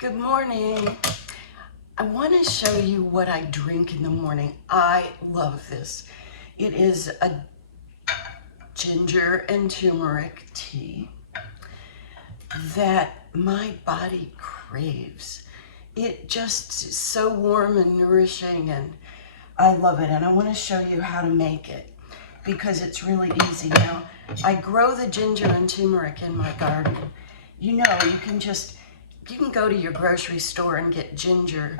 Good morning. I want to show you what I drink in the morning. I love this. It is a ginger and turmeric tea that my body craves. It just is so warm and nourishing, and I love it. And I want to show you how to make it because it's really easy. Now, I grow the ginger and turmeric in my garden. You know, you can go to your grocery store and get ginger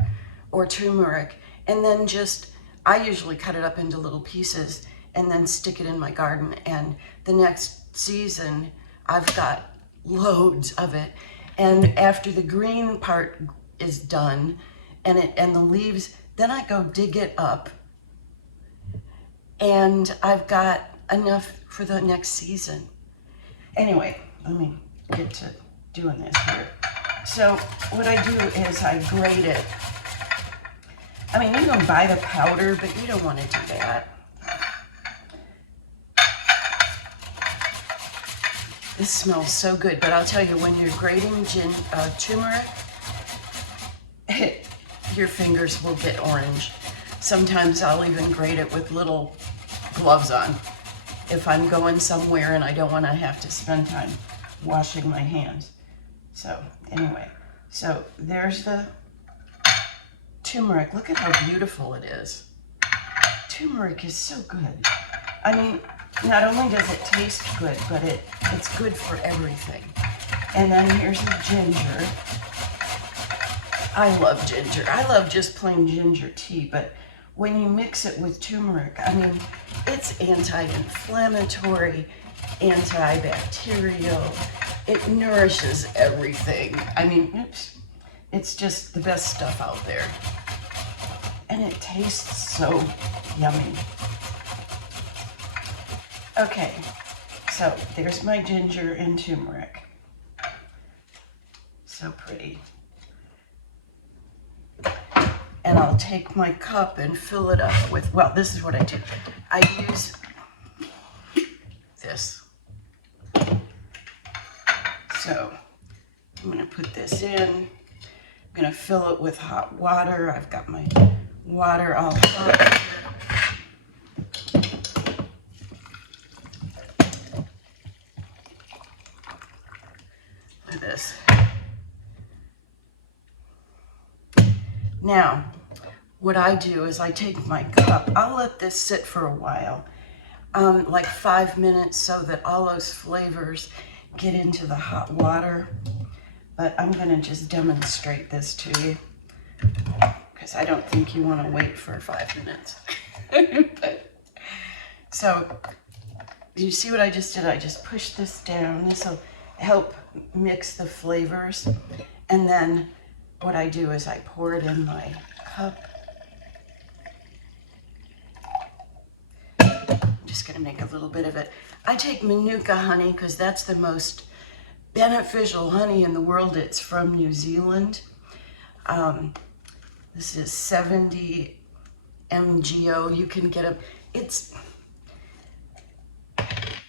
or turmeric, and then I usually cut it up into little pieces and then stick it in my garden. And the next season, I've got loads of it. And after the green part is done and the leaves, then I go dig it up. And I've got enough for the next season. Anyway, let me get to doing this here. So what I do is I grate it. I mean, you can buy the powder, but you don't want to do that. This smells so good, but I'll tell you, when you're grating turmeric, your fingers will get orange. Sometimes I'll even grate it with little gloves on if I'm going somewhere and I don't want to have to spend time washing my hands. So anyway, so there's the turmeric. Look at how beautiful it is. Turmeric is so good. I mean, not only does it taste good, but it's good for everything. And then here's the ginger. I love ginger. I love just plain ginger tea, but when you mix it with turmeric, I mean, it's anti-inflammatory, antibacterial. It nourishes everything. I mean, it's just the best stuff out there. And it tastes so yummy. Okay, so there's my ginger and turmeric. So pretty. And I'll take my cup and fill it up with, well, this is what I do. I use this. So I'm gonna put this in. I'm gonna fill it with hot water. I've got my water all hot here. Look at this. Now, what I do is I take my cup, I'll let this sit for a while, like 5 minutes, so that all those flavors get into the hot water. But I'm gonna just demonstrate this to you because I don't think you wanna wait for 5 minutes. So, you see what I just did? I just pushed this down. This will help mix the flavors. And then what I do is I pour it in my cup. I'm just gonna make a little bit of it. I take Manuka honey because that's the most beneficial honey in the world. It's from New Zealand. This is 70 MGO. You can get it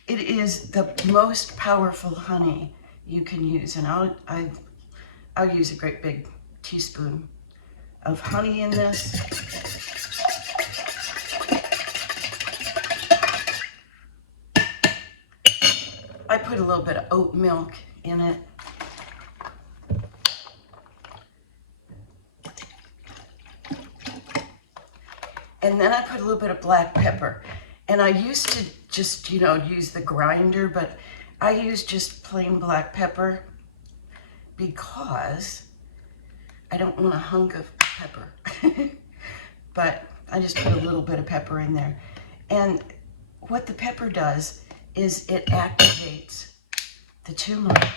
is the most powerful honey you can use. And I'll use a great big teaspoon of honey in this. I put a little bit of oat milk in it. And then I put a little bit of black pepper. And I used to just, use the grinder, but I use just plain black pepper because I don't want a hunk of pepper. But I just put a little bit of pepper in there. And what the pepper does is it activates the turmeric.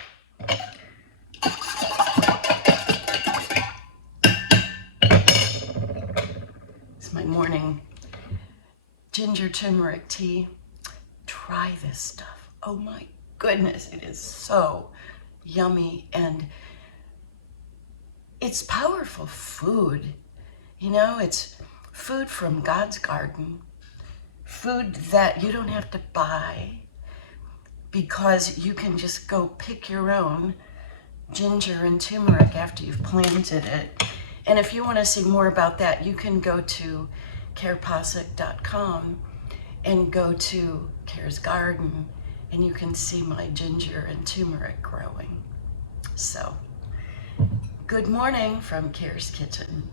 It's my morning ginger turmeric tea. Try this stuff. Oh my goodness, it is so yummy, and it's powerful food. It's food from God's garden. Food that you don't have to buy because you can just go pick your own ginger and turmeric after you've planted it. And if you want to see more about that, you can go to careposic.com and go to Kare's garden, and you can see my ginger and turmeric growing. So, good morning from Kare's kitchen.